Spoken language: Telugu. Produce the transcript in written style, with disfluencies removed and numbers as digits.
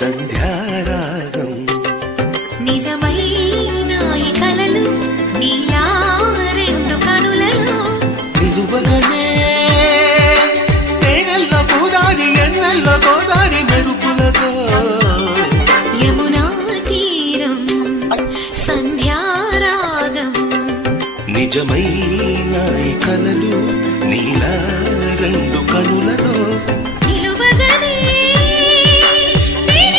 సంధ్యారాగం నిజమైన ఈ కలలు నీలా రెండు కనులలో నిలువగనే తేనెల్లో గోదారి ఎన్నెల్లో గోదారి మెరుపులతో యమునా తీరం సంధ్యారాగం నిజమైన ఈ కలలు నీలా రెండు కనులలో